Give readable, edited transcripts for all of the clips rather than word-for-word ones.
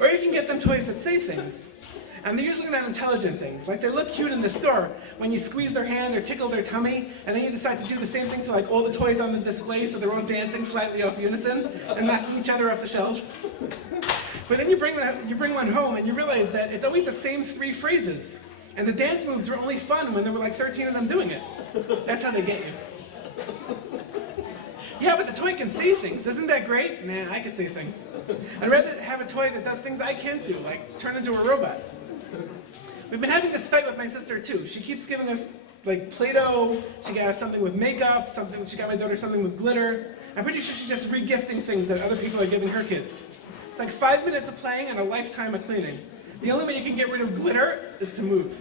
Or you can get them toys that say things. And they're usually not intelligent things. Like they look cute in the store when you squeeze their hand or tickle their tummy, and then you decide to do the same thing to like all the toys on the display so they're all dancing slightly off unison and knocking each other off the shelves. But then you bring one home and you realize that it's always the same 3 phrases. And the dance moves were only fun when there were like 13 of them doing it. That's how they get you. Yeah, but the toy can say things. Isn't that great? Nah, I can say things. I'd rather have a toy that does things I can't do, like turn into a robot. We've been having this fight with my sister too. She keeps giving us like Play-Doh, she got us something with makeup, she got my daughter something with glitter. I'm pretty sure she's just re-gifting things that other people are giving her kids. It's like 5 minutes of playing and a lifetime of cleaning. The only way you can get rid of glitter is to move.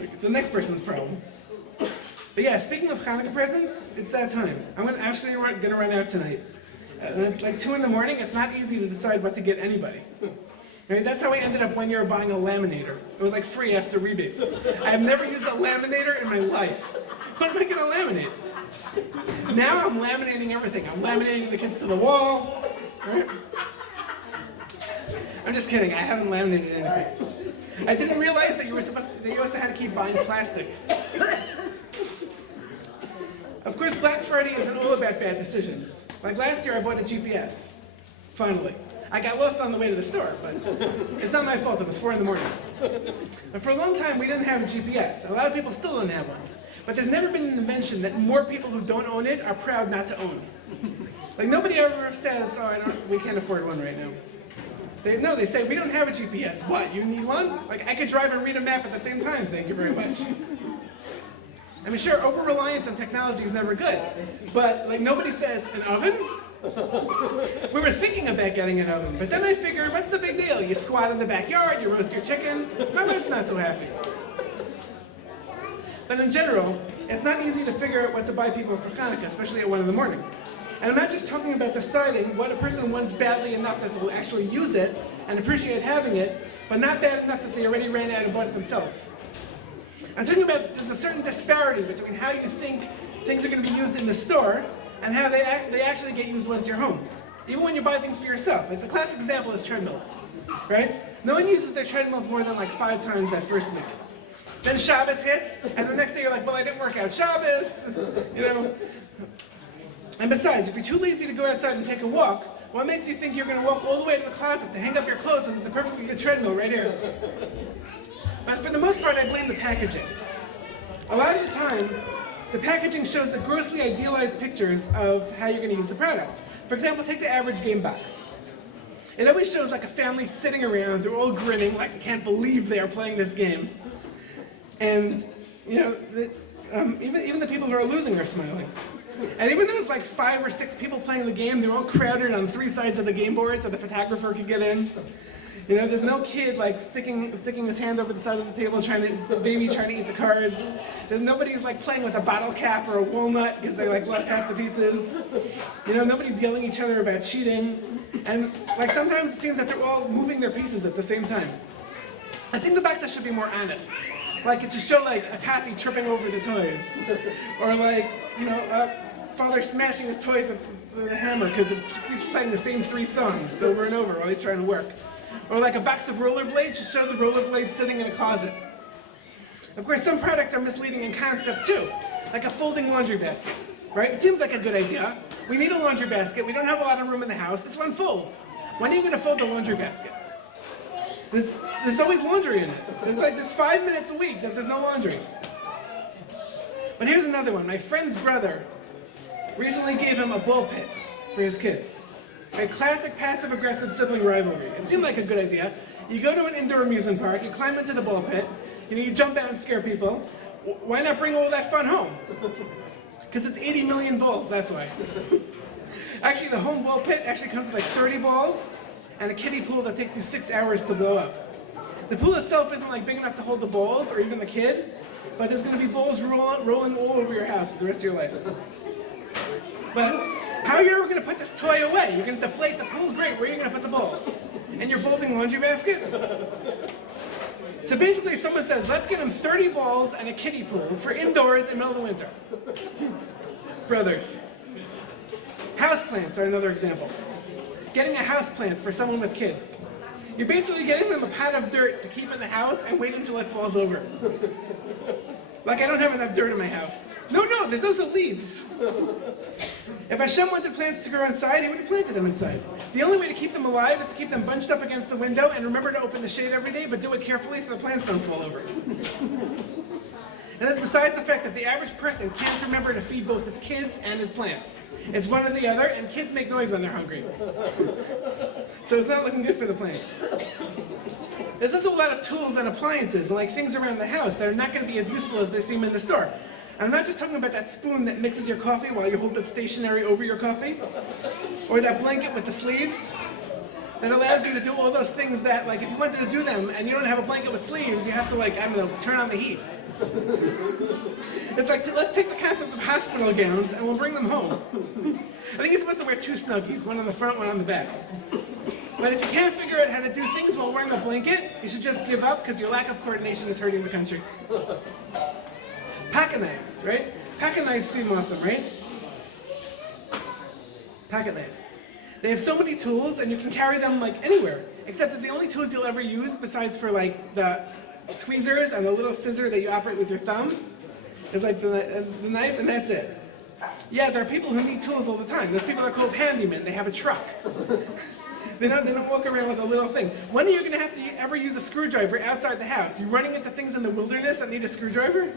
It's the next person's problem. But yeah, speaking of Hanukkah presents, it's that time. I'm actually going to run out tonight. At like 2 in the morning, it's not easy to decide what to get anybody. Right? That's how I ended up one year buying a laminator. It was like free after rebates. I have never used a laminator in my life. What am I going to laminate? Now I'm laminating everything. I'm laminating the kids to the wall. Right? I'm just kidding. I haven't laminated anything. I didn't realize that you also had to keep buying plastic. Of course, Black Friday isn't all about bad decisions. Like last year, I bought a GPS. Finally. I got lost on the way to the store, but it's not my fault. It was 4 in the morning. And for a long time, we didn't have a GPS. A lot of people still don't have one. But there's never been an invention that more people who don't own it are proud not to own. Like nobody ever says, oh, we can't afford one right now. They say, we don't have a GPS. What, you need one? Like I could drive and read a map at the same time, thank you very much. I mean, sure, over-reliance on technology is never good, but like nobody says, an oven? We were thinking about getting an oven, but then I figured, what's the big deal? You squat in the backyard, you roast your chicken. My wife's not so happy. But in general, it's not easy to figure out what to buy people for Hanukkah, especially at 1 in the morning. And I'm not just talking about deciding what a person wants badly enough that they'll actually use it and appreciate having it, but not bad enough that they already ran out and bought it themselves. I'm talking about there's a certain disparity between how you think things are going to be used in the store and how they actually get used once you're home. Even when you buy things for yourself. Like the classic example is treadmills, right? No one uses their treadmills more than like 5 times that first week. Then Shabbos hits, and the next day you're like, well, I didn't work out Shabbos, you know. And besides, if you're too lazy to go outside and take a walk, what makes you think you're going to walk all the way to the closet to hang up your clothes when there's a perfectly good treadmill right here? But for the most part, I blame the packaging. A lot of the time, the packaging shows the grossly idealized pictures of how you're going to use the product. For example, take the average game box. It always shows like a family sitting around, they're all grinning, like I can't believe they are playing this game. And, you know, even the people who are losing are smiling. And even though there's like 5 or 6 people playing the game, they're all crowded on 3 sides of the game board so the photographer could get in. You know, there's no kid like sticking his hand over the side of the table trying to eat the cards. Nobody's like playing with a bottle cap or a walnut because they like lost half the pieces. You know, nobody's yelling at each other about cheating. And like sometimes it seems that they're all moving their pieces at the same time. I think the boxes should be more honest. Like it should show like a Tati tripping over the toys. Or like, you know, father smashing his toys with a hammer because it keeps playing the same 3 songs over and over while he's trying to work. Or like a box of rollerblades should show the rollerblades sitting in a closet. Of course, some products are misleading in concept too, like a folding laundry basket, right? It seems like a good idea. We need a laundry basket. We don't have a lot of room in the house. This one folds. When are you going to fold the laundry basket? There's always laundry in it. There's 5 minutes a week that there's no laundry. But here's another one. My friend's brother recently gave him a ball pit for his kids. A classic passive-aggressive sibling rivalry. It seemed like a good idea. You go to an indoor amusement park, you climb into the ball pit, you jump out and scare people. Why not bring all that fun home? Because it's 80 million balls, that's why. Actually, the home ball pit actually comes with like 30 balls and a kiddie pool that takes you 6 hours to blow up. The pool itself isn't like big enough to hold the balls or even the kid, but there's going to be balls rolling all over your house for the rest of your life. But how are you ever going to put this toy away? You're going to deflate the pool? Great, where are you going to put the balls? In your folding laundry basket? So basically someone says, let's get him 30 balls and a kiddie pool for indoors in the middle of the winter. Brothers, Houseplants are another example. Getting a houseplant for someone with kids. You're basically getting them a pad of dirt to keep in the house and wait until it falls over. Like I don't have enough dirt in my house. No, there's also leaves. If Hashem wanted plants to grow inside, he would have planted them inside. The only way to keep them alive is to keep them bunched up against the window and remember to open the shade every day, but do it carefully so the plants don't fall over. And that's besides the fact that the average person can't remember to feed both his kids and his plants. It's one or the other, and kids make noise when they're hungry. So it's not looking good for the plants. There's also a lot of tools and appliances, and like things around the house that are not going to be as useful as they seem in the store. And I'm not just talking about that spoon that mixes your coffee while you hold it stationary over your coffee, or that blanket with the sleeves that allows you to do all those things that, like, if you wanted to do them and you don't have a blanket with sleeves, you have to, like, I don't know, turn on the heat. It's like, let's take the concept of hospital gowns and we'll bring them home. I think you're supposed to wear two snuggies, one on the front, one on the back. But if you can't figure out how to do things while wearing a blanket, you should just give up because your lack of coordination is hurting the country. Pocket knives, right? Pocket knives seem awesome, right? Pocket knives. They have so many tools and you can carry them like anywhere, except that the only tools you'll ever use besides for like the tweezers and the little scissor that you operate with your thumb is like the knife, and that's it. Yeah, there are people who need tools all the time. Those people are called handymen. They have a truck. They don't walk around with a little thing. When are you going to have to ever use a screwdriver outside the house? You running into things in the wilderness that need a screwdriver?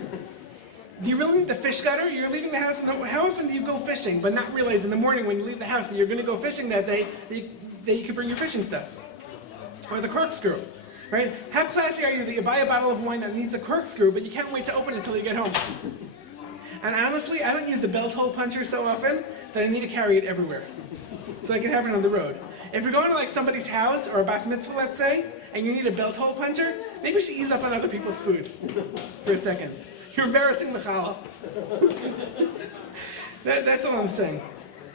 Do you really need the fish gutter? You're leaving the house. How often do you go fishing, but not realize in the morning when you leave the house that you're going to go fishing that day, that you can bring your fishing stuff? Or the corkscrew, right? How classy are you that you buy a bottle of wine that needs a corkscrew, but you can't wait to open it until you get home? And honestly, I don't use the belt hole puncher so often that I need to carry it everywhere, so I can have it on the road. If you're going to like somebody's house or a bas mitzvah, let's say, and you need a belt hole puncher, maybe you should ease up on other people's food for a second. You're embarrassing the challah. That's all I'm saying.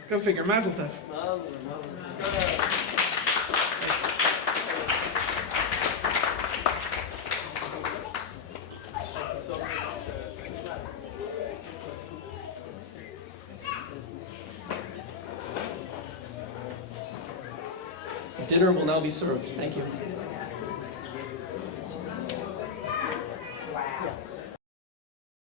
Go figure. Mazel tov. Dinner will now be served. Thank you.